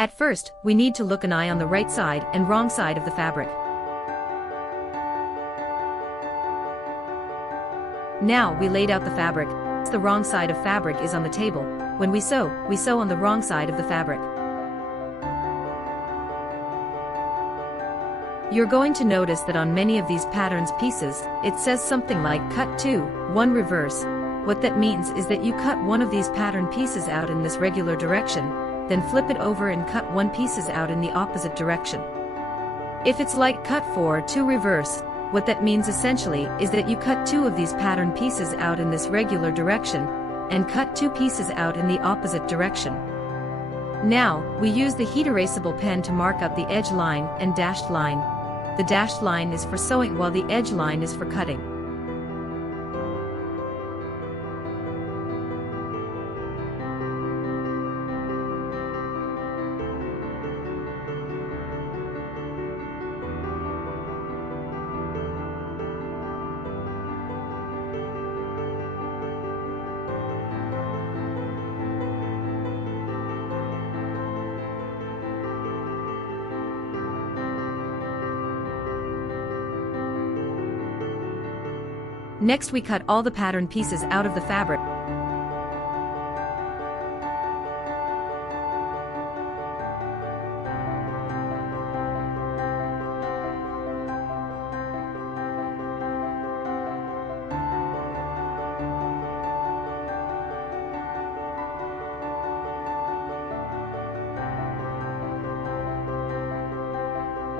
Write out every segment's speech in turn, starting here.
At first, we need to look an eye on the right side and wrong side of the fabric. Now we laid out the fabric. The wrong side of fabric is on the table. When we sew on the wrong side of the fabric. You're going to notice that on many of these patterns pieces, it says something like cut 2, 1 reverse. What that means is that you cut one of these pattern pieces out in this regular direction, then flip it over and cut one pieces out in the opposite direction. If it's like cut 4, 2 reverse, what that means essentially is that you cut 2 of these pattern pieces out in this regular direction, and cut 2 pieces out in the opposite direction. Now, we use the heat erasable pen to mark up the edge line and dashed line. The dashed line is for sewing while the edge line is for cutting. Next we cut all the pattern pieces out of the fabric.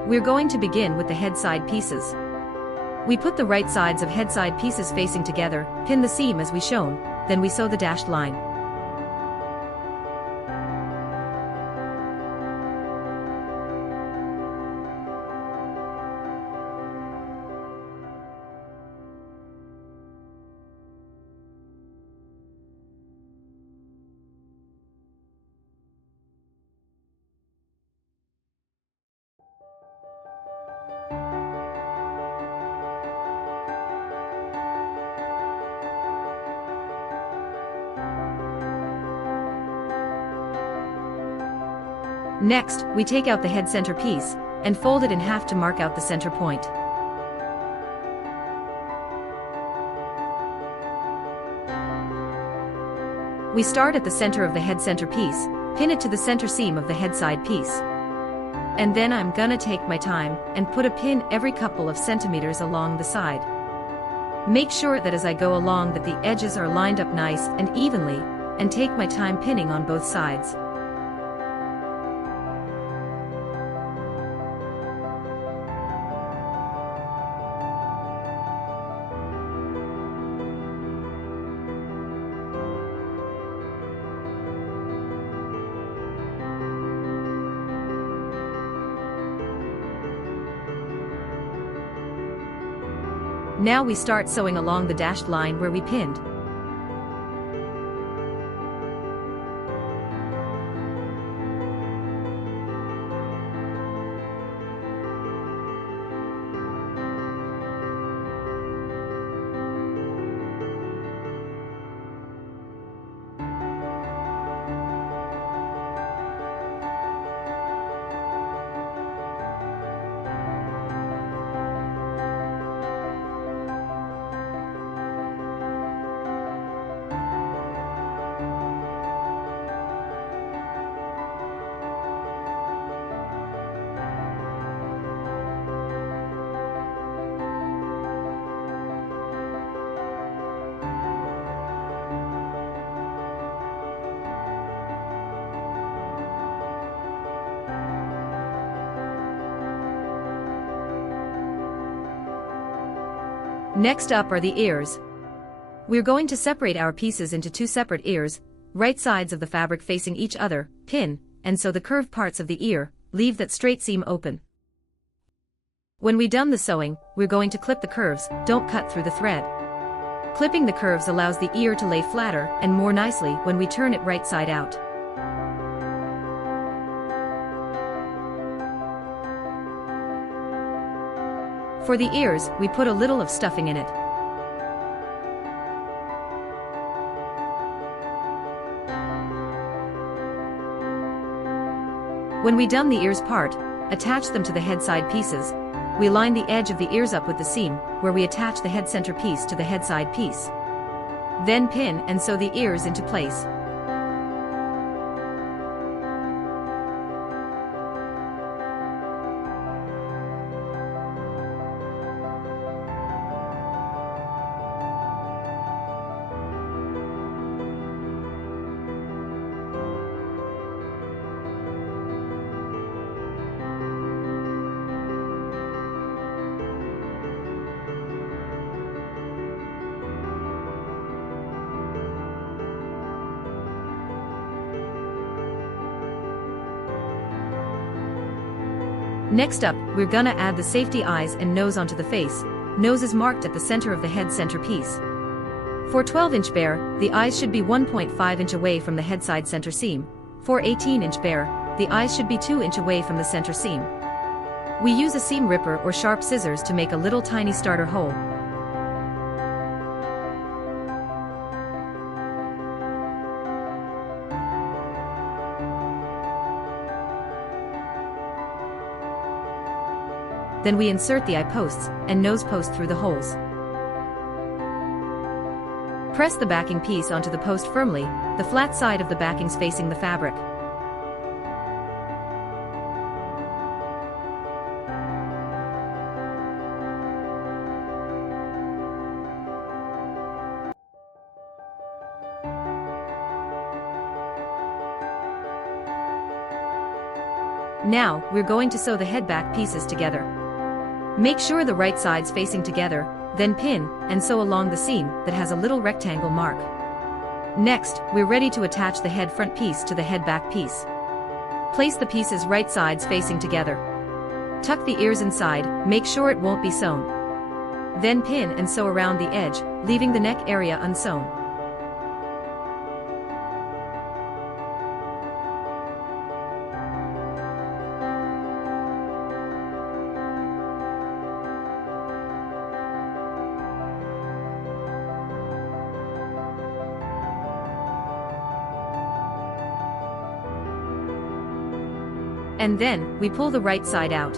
We're going to begin with the head side pieces. We put the right sides of head side pieces facing together, pin the seam as we shown, then we sew the dashed line. Next, we take out the head center piece, and fold it in half to mark out the center point. We start at the center of the head center piece, pin it to the center seam of the head side piece. And then I'm gonna take my time, and put a pin every couple of centimeters along the side. Make sure that as I go along that the edges are lined up nice and evenly, and take my time pinning on both sides. Now we start sewing along the dashed line where we pinned. Next up are the ears. We're going to separate our pieces into 2 separate ears, right sides of the fabric facing each other, pin, and sew the curved parts of the ear, leave that straight seam open. When we've done the sewing, we're going to clip the curves, don't cut through the thread. Clipping the curves allows the ear to lay flatter and more nicely when we turn it right side out. For the ears, we put a little of stuffing in it. When we done the ears part, attach them to the head side pieces. We line the edge of the ears up with the seam, where we attach the head center piece to the head side piece. Then pin and sew the ears into place. Next up, we're gonna add the safety eyes and nose onto the face. Nose is marked at the center of the head center piece. For 12-inch bear, the eyes should be 1.5 inch away from the head side center seam. For 18-inch bear, the eyes should be 2 inch away from the center seam. We use a seam ripper or sharp scissors to make a little tiny starter hole. Then we insert the eye posts and nose post through the holes. Press the backing piece onto the post firmly, the flat side of the backings facing the fabric. Now, we're going to sew the head back pieces together. Make sure the right side's facing together, then pin and sew along the seam that has a little rectangle mark. Next, we're ready to attach the head front piece to the head back piece. Place the pieces right sides facing together. Tuck the ears inside, make sure it won't be sewn. Then pin and sew around the edge, leaving the neck area unsewn. And then, we pull the right side out.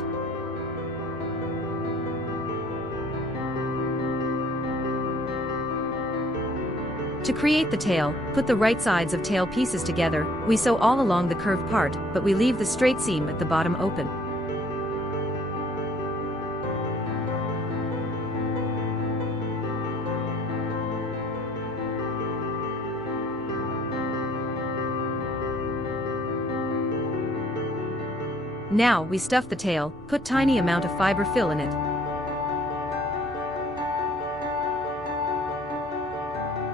To create the tail, put the right sides of tail pieces together. We sew all along the curved part, but we leave the straight seam at the bottom open. Now, we stuff the tail, put tiny amount of fiber fill in it.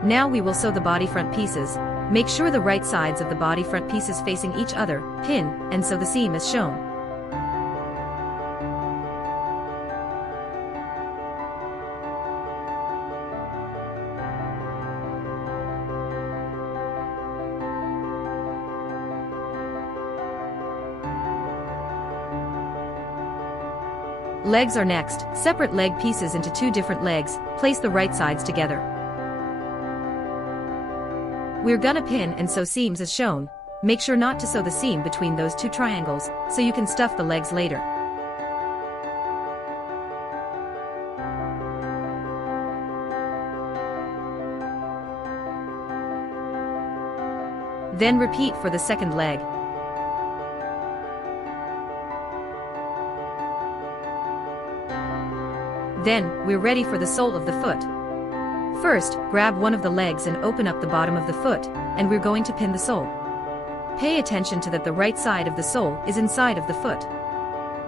Now we will sew the body front pieces. Make sure the right sides of the body front pieces facing each other, pin, and sew the seam as shown. Legs are next. Separate leg pieces into two different legs, place the right sides together. We're gonna pin and sew seams as shown. Make sure not to sew the seam between those two triangles, so you can stuff the legs later. Then repeat for the second leg. Then, we're ready for the sole of the foot. First, grab one of the legs and open up the bottom of the foot, and we're going to pin the sole. Pay attention to that the right side of the sole is inside of the foot.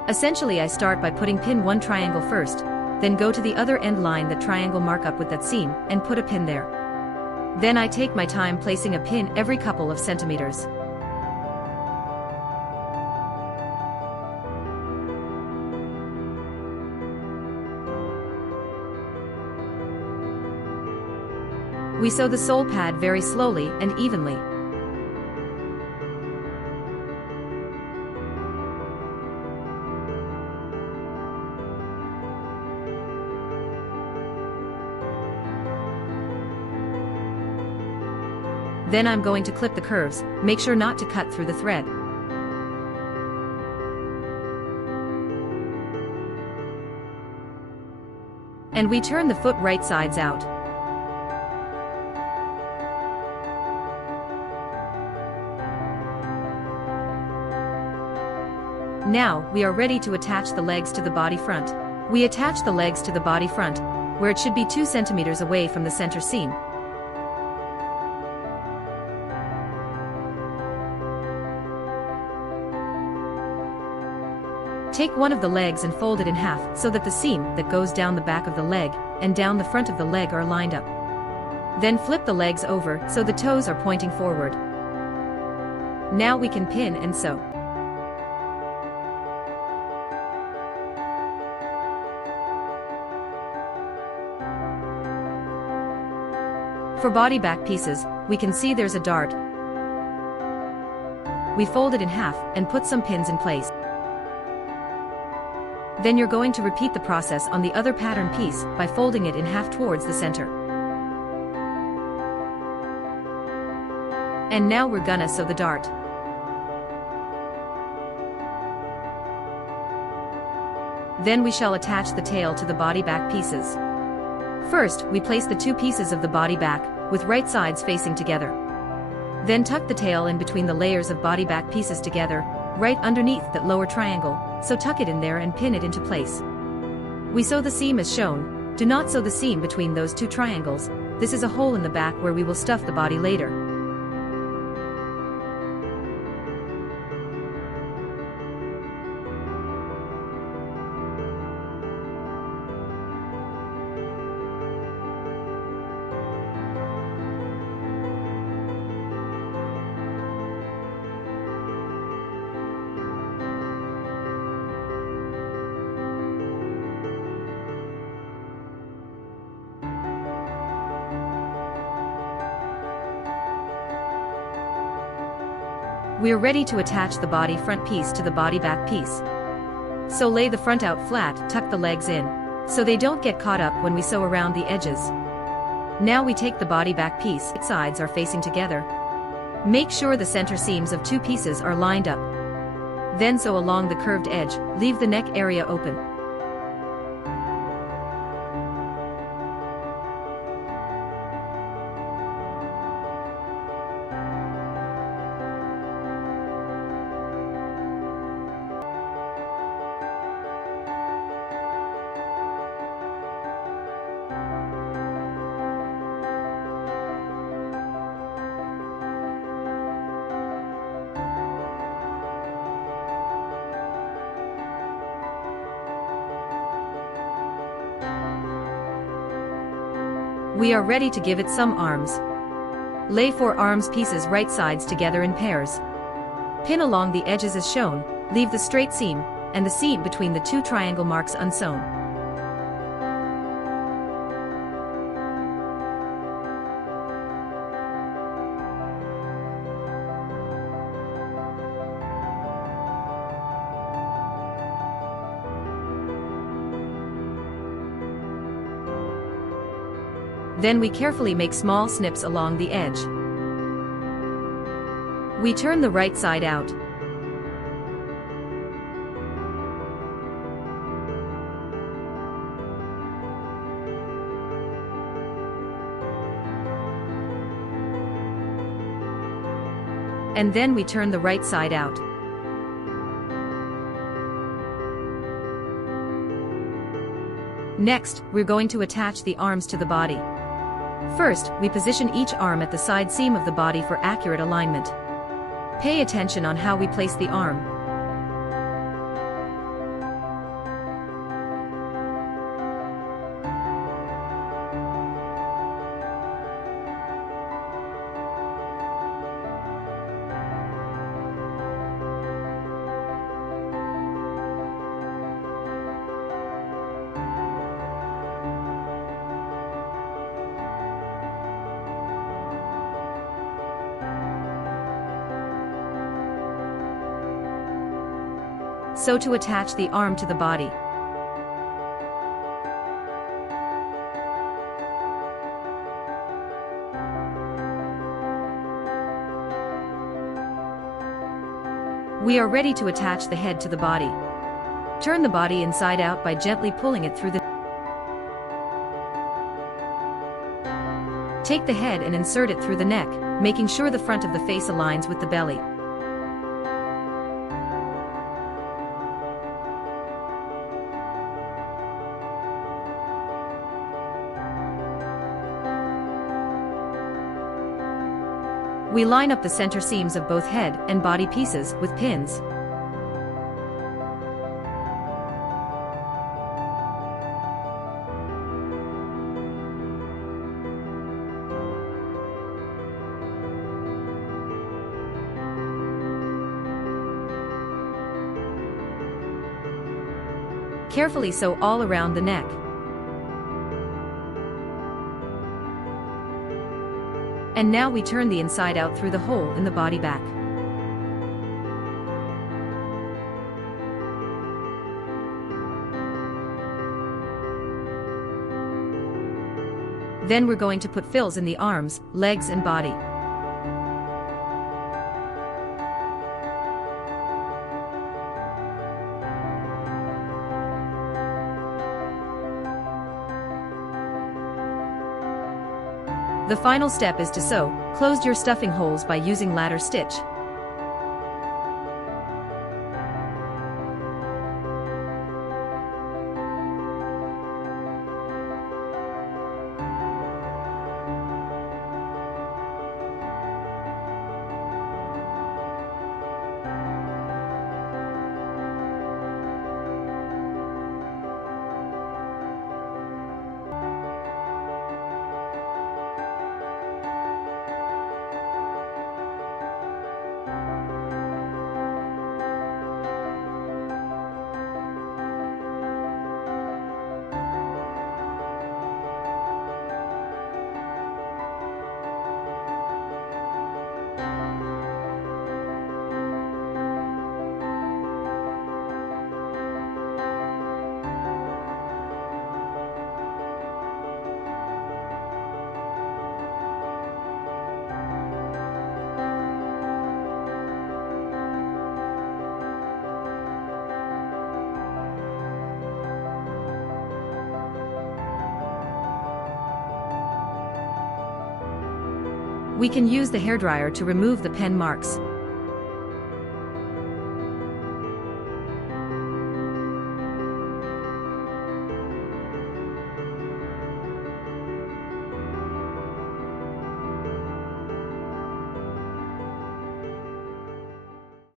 Essentially, I start by putting pin one triangle first, then go to the other end line that triangle mark up with that seam, and put a pin there. Then I take my time placing a pin every couple of centimeters. We sew the sole pad very slowly and evenly. Then I'm going to clip the curves, make sure not to cut through the thread. And we turn the foot right sides out. Now, we are ready to attach the legs to the body front. We attach the legs to the body front, where it should be 2 centimeters away from the center seam. Take one of the legs and fold it in half so that the seam that goes down the back of the leg and down the front of the leg are lined up. Then flip the legs over so the toes are pointing forward. Now we can pin and sew. For body back pieces, we can see there's a dart. We fold it in half and put some pins in place. Then you're going to repeat the process on the other pattern piece by folding it in half towards the center. And now we're gonna sew the dart. Then we shall attach the tail to the body back pieces. First, we place the 2 pieces of the body back, with right sides facing together. Then tuck the tail in between the layers of body back pieces together, right underneath that lower triangle, so tuck it in there and pin it into place. We sew the seam as shown. Do not sew the seam between those 2 triangles. This is a hole in the back where we will stuff the body later. We are ready to attach the body front piece to the body back piece. So lay the front out flat, tuck the legs in, so they don't get caught up when we sew around the edges. Now we take the body back piece, its sides are facing together. Make sure the center seams of 2 pieces are lined up. Then sew along the curved edge, leave the neck area open. We are ready to give it some arms. Lay 4 arms pieces right sides together in pairs. Pin along the edges as shown, leave the straight seam, and the seam between the 2 triangle marks unsewn. Then we carefully make small snips along the edge. We turn the right side out. And then we turn the right side out. Next, we're going to attach the arms to the body. First, we position each arm at the side seam of the body for accurate alignment. Pay attention on how we place the arm. So to attach the arm to the body. We are ready to attach the head to the body. Turn the body inside out by gently pulling it through the Take the head and insert it through the neck, making sure the front of the face aligns with the belly. We line up the center seams of both head and body pieces with pins. Carefully sew all around the neck. And now we turn the inside out through the hole in the body back. Then we're going to put fills in the arms, legs and body. The final step is to sew. Close your stuffing holes by using ladder stitch. We can use the hairdryer to remove the pen marks.